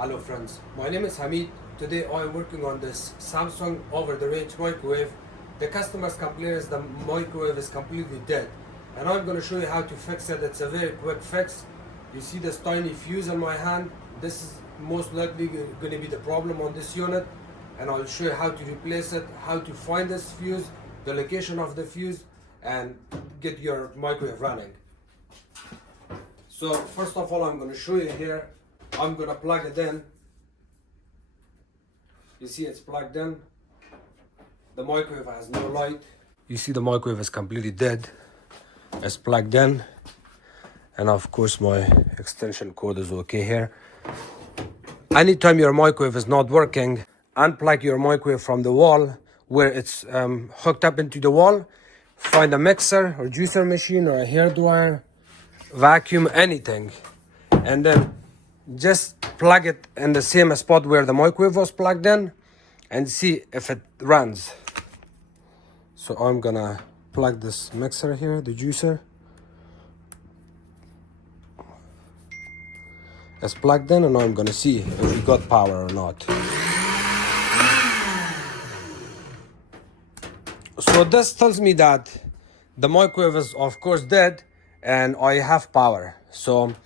Hello friends, my name is Hamid. Today I'm working on this Samsung over-the-range microwave. The customer's complaint is the microwave is completely dead, and I'm going to show you how to fix it. It's a very quick fix. You see this tiny fuse in my hand. This is most likely going to be the problem on this unit, and I'll show you how to replace it, how to find this fuse, the location of the fuse, and get your microwave running. So first of all, I'm going to show you here. I'm going to plug it in. You see it's plugged in. The microwave has no light. You see the microwave is completely dead. It's plugged in. And of course my extension cord is okay here. Anytime your microwave is not working, unplug your microwave from the wall where it's hooked up into the wall. Find a mixer or juicer machine or a hairdryer, vacuum, anything. And then just plug it in the same spot where the microwave was plugged in and see if it runs. So I'm gonna plug this mixer here, the juicer. It's plugged in and I'm gonna see if we got power or not. So this tells me that the microwave is of course dead and I have power. So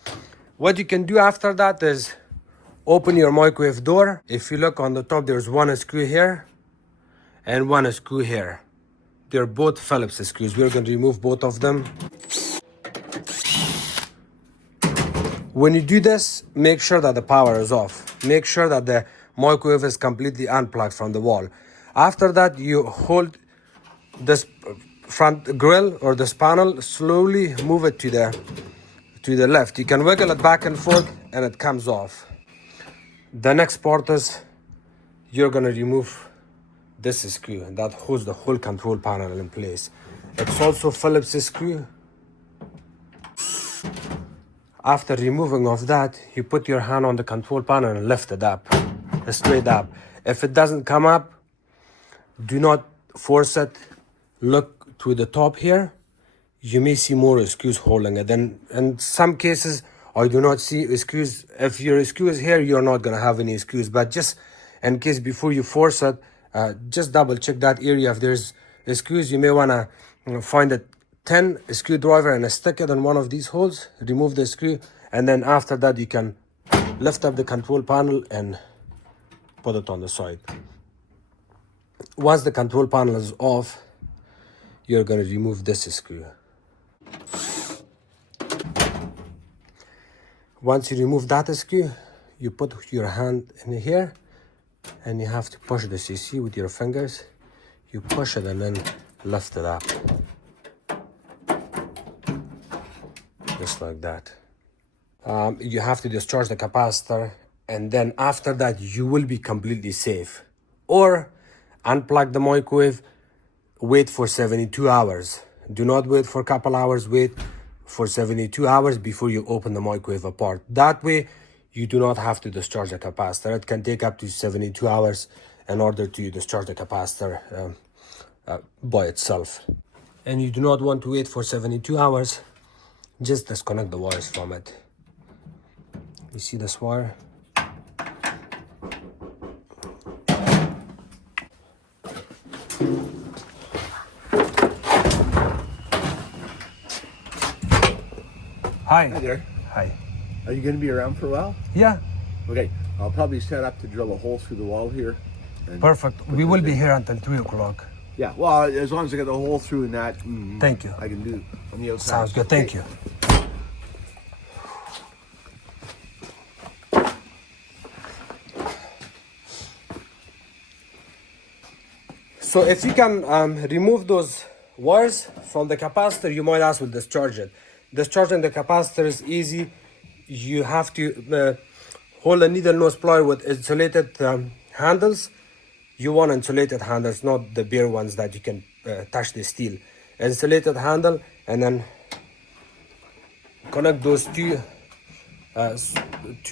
what you can do after that is open your microwave door. If you look on the top, there's one screw here and one screw here. They're both Phillips screws. We're going to remove both of them. When you do this, make sure that the power is off. Make sure that the microwave is completely unplugged from the wall. After that, you hold this front grill or this panel, slowly move it to the left. You can wiggle it back and forth and it comes off. The next part is you're gonna remove this screw and that holds the whole control panel in place. It's also Phillips screw. After removing of that, you put your hand on the control panel and lift it up, straight up. If it doesn't come up, do not force it. Look to the top here. You may see more screws holding it. And in some cases, I do not see screws. If your screw is here, you're not going to have any screws. But just in case before you force it, just double check that area. If there's screws, you may want to find a 10 screwdriver and stick it in one of these holes. Remove the screw. And then after that, you can lift up the control panel and put it on the side. Once the control panel is off, you're going to remove this screw. Once you remove that screw, you put your hand in here and you have to push this, you see, with your fingers. You push it and then lift it up. Just like that. You have to discharge the capacitor and then after that you will be completely safe. Or unplug the microwave, wait for 72 hours. Do not wait for a couple hours, wait for 72 hours before you open the microwave apart. That way, you do not have to discharge the capacitor. It can take up to 72 hours in order to discharge the capacitor by itself. And you do not want to wait for 72 hours. Just disconnect the wires from it. You see this wire? Hi. Hi there. Hi. Are you going to be around for a while? Yeah. Okay. I'll probably set up to drill a hole through the wall here. And Perfect. We will be here until 3 o'clock. Yeah. Well, as long as I get the hole through and that, Thank you. I can do on the outside. Sounds good. Thank you. So if you can remove those wires from the capacitor, you might as well discharge it. Discharging the capacitor is easy. You have to hold a needle nose plier with insulated handles. You want insulated handles, not the bare ones that you can touch the steel. Insulated handle, and then connect those two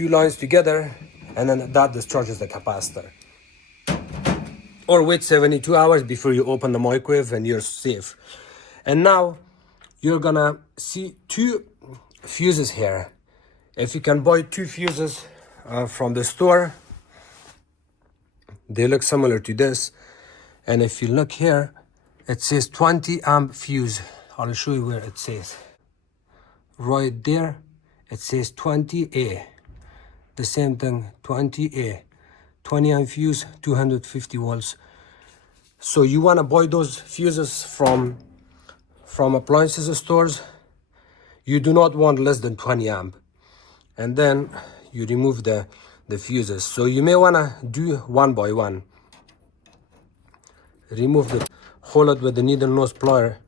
lines together, and then that discharges the capacitor. Or wait 72 hours before you open the microwave and you're safe. And now you're gonna see two fuses here. If you can buy two fuses from the store. They look similar to this, and if you look here, it says 20 amp fuse. I'll show you where it says. Right there, it says 20A. The same thing, 20A. 20 amp fuse, 250 volts. So you want to buy those fuses from appliances stores. You do not want less than 20 amp. And then you remove the fuses. So you may want to do one by one. Remove the, hold it with the needle nose plier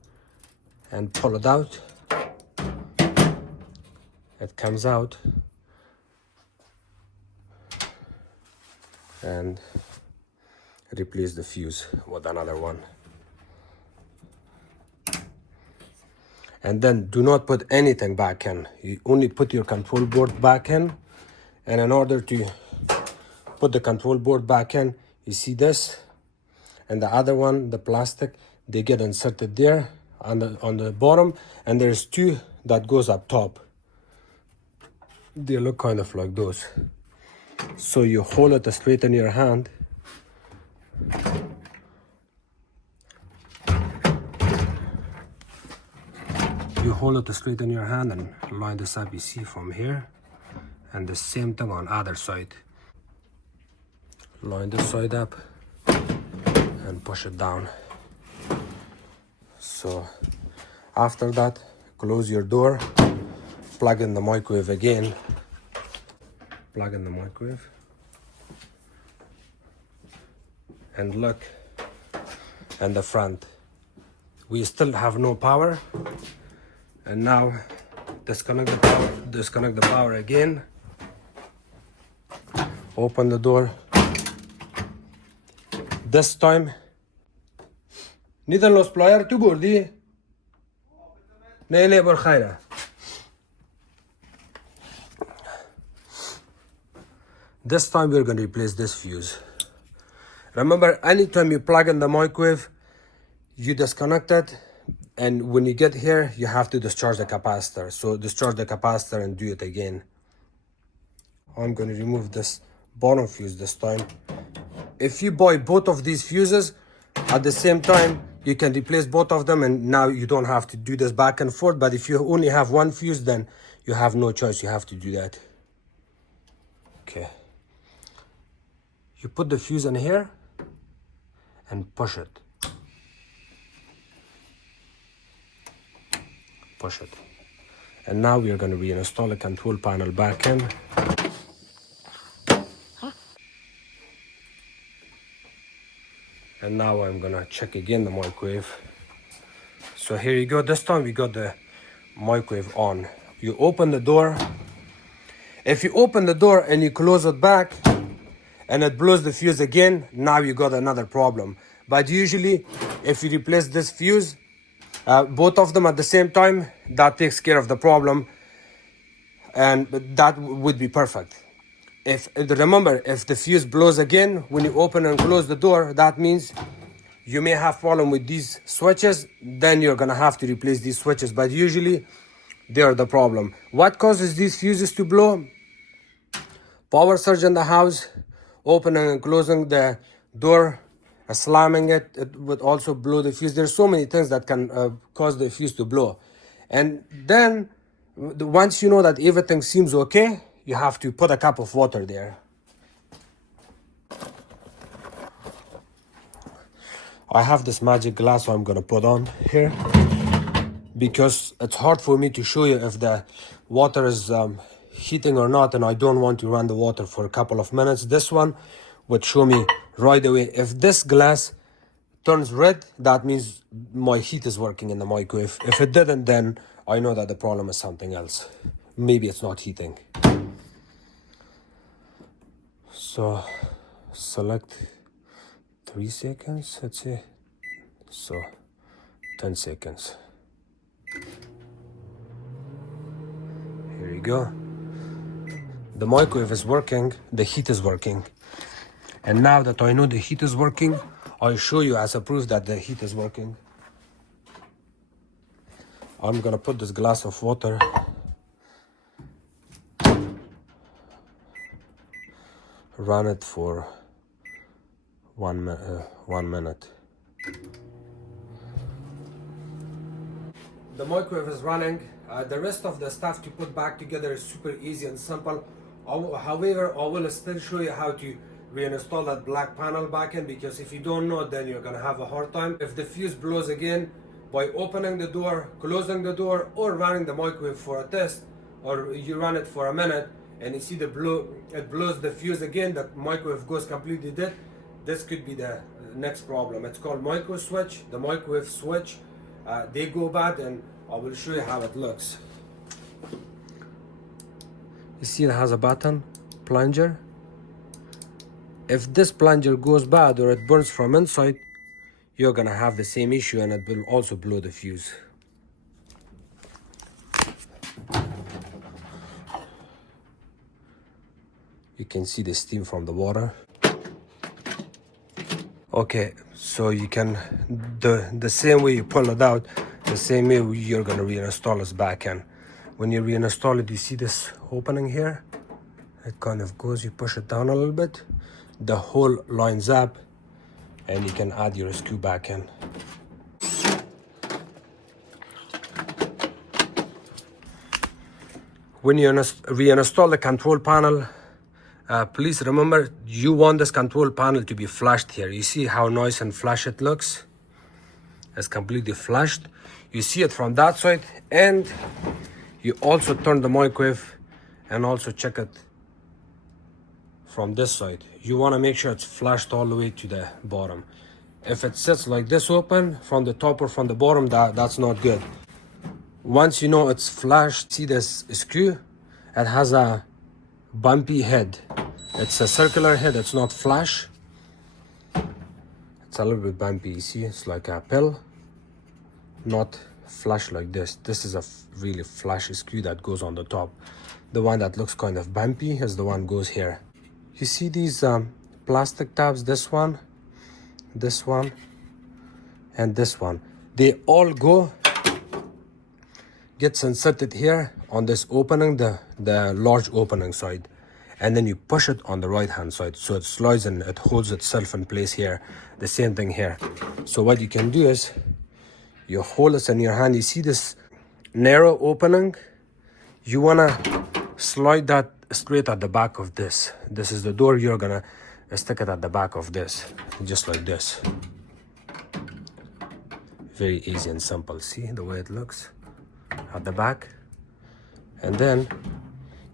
and pull it out. It comes out. And replace the fuse with another one. And then do not put anything back in. You only put your control board back in. And in order to put the control board back in, you see this and the other one, the plastic, they get inserted there on the bottom, and there's two that goes up top. They look kind of like those. So you hold it straight in your hand. You hold it straight in your hand and line this up, you see, from here. And the same thing on other side. Line this side up and push it down. So after that, close your door, plug in the microwave again. Plug in the microwave. And look in the front. We still have no power. And now disconnect the power again. Open the door. This time needle nose plier تو بردی؟ نه بر خیره. This time we're going to replace this fuse. Remember, anytime you plug in the microwave, you disconnect it, and when you get here, you have to discharge the capacitor. So discharge the capacitor and do it again. I'm going to remove this bottom fuse this time. If you buy both of these fuses at the same time, you can replace both of them, and now you don't have to do this back and forth. But if you only have one fuse, then you have no choice. You have to do that. Okay. You put the fuse in here and push it. Push it. And now we are going to reinstall the control panel back in. And now I'm gonna check again the microwave. So here you go. This time we got the microwave on. You open the door. If you open the door and you close it back and it blows the fuse again, now you got another problem. But usually if you replace this fuse, both of them at the same time, that takes care of the problem, and that would be perfect. Remember, if the fuse blows again when you open and close the door, that means you may have problem with these switches. Then you're gonna have to replace these switches, but usually they are the problem. What causes these fuses to blow? Power surge in the house, opening and closing the door, slamming it would also blow the fuse. There's so many things that can cause the fuse to blow. And then once you know that everything seems okay, you have to put a cup of water there. I have this magic glass I'm gonna put on here because it's hard for me to show you if the water is heating or not, and I don't want to run the water for a couple of minutes. This one would show me right away. If this glass turns red, that means my heat is working in the microwave. If it didn't, then I know that the problem is something else. Maybe it's not heating. So select 3 seconds, let's say. So 10 seconds. Here you go. The microwave is working, the heat is working. And now that I know the heat is working, I'll show you as a proof that the heat is working. I'm gonna put this glass of water run it for 1 minute. The microwave is running. The rest of the stuff to put back together is super easy and simple. However, I will still show you how to reinstall that black panel back in, because if you don't know, then you're gonna have a hard time. If the fuse blows again, by opening the door, closing the door, or running the microwave for a test, or you run it for a minute and you see it blows the fuse again, the microwave goes completely dead, this could be the next problem. It's called micro switch, the microwave switch. They go bad, and I will show you how it looks. You see it has a button, plunger. If this plunger goes bad or it burns from inside, you're gonna have the same issue, and it will also blow the fuse. You can see the steam from the water. Okay, so you can, the same way you pull it out, the same way you're gonna reinstall this back in. When you reinstall it, you see this opening here? It kind of goes, you push it down a little bit, the hole lines up, and you can add your screw back in. When you reinstall the control panel, please remember, you want this control panel to be flushed here. You see how nice and flush it looks? It's completely flushed. You see it from that side, and you also turn the microwave and also check it from this side. You want to make sure it's flushed all the way to the bottom. If it sits like this open from the top or from the bottom, that's not good. Once you know it's flushed, see this screw? It has a bumpy head. It's a circular head, it's not flush. It's a little bit bumpy, you see? It's like a pill, not flush like this. This is a really flush screw that goes on the top. The one that looks kind of bumpy is the one goes here. You see these plastic tabs, this one, and this one. They all gets inserted here on this opening, the large opening side. And then you push it on the right hand side, so it slides and it holds itself in place here. The same thing here. So what you can do is you hold this in your hand. You see this narrow opening? You wanna slide that straight at the back of this. This is the door. You're gonna stick it at the back of this, just like this. Very easy and simple. See the way it looks at the back? And then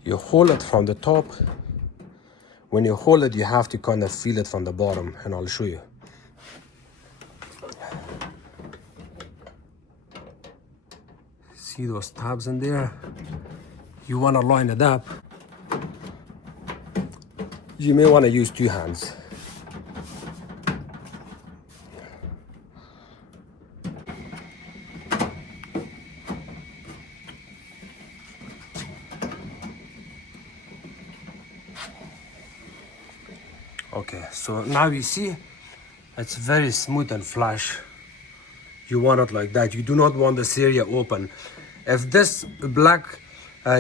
you hold it from the top. When you hold it, you have to kind of feel it from the bottom, and I'll show you. See those tabs in there? You want to line it up. You may want to use 2 hands. Okay, so now you see it's very smooth and flush. You want it like that. You do not want this area open. If this black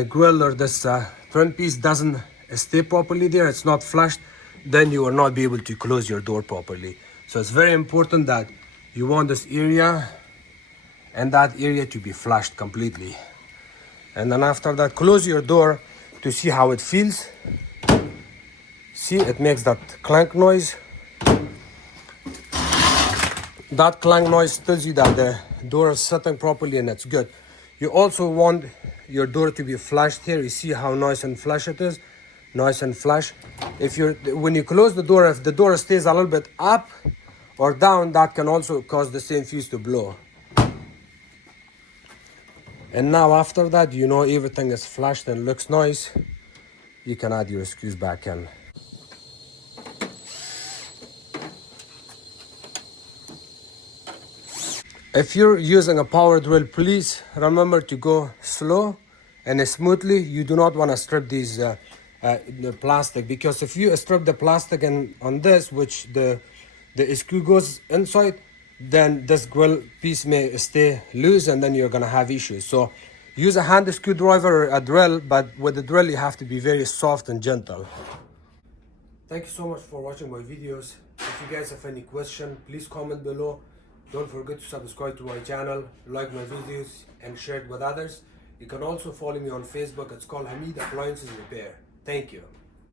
grill or this front piece doesn't stay properly there, it's not flushed, then you will not be able to close your door properly. So it's very important that you want this area and that area to be flushed completely. And then after that, close your door to see how it feels. See, it makes that clank noise. That clank noise tells you that the door is sitting properly and it's good. You also want your door to be flushed here. You see how nice and flush it is? Nice and flush. When you close the door, if the door stays a little bit up or down, that can also cause the same fuse to blow. And now after that, you know everything is flushed and looks nice. You can add your screws back in. If you're using a power drill, please remember to go slow and smoothly. You do not want to strip these the plastic, because if you strip the plastic and on this, which the screw goes inside, then this grill piece may stay loose and then you're gonna have issues. So use a hand screwdriver or a drill, but with the drill you have to be very soft and gentle. Thank you so much for watching my videos. If you guys have any question, please comment below. Don't forget to subscribe to my channel, like my videos, and share it with others. You can also follow me on Facebook. It's called Hamid Appliances Repair. Thank you.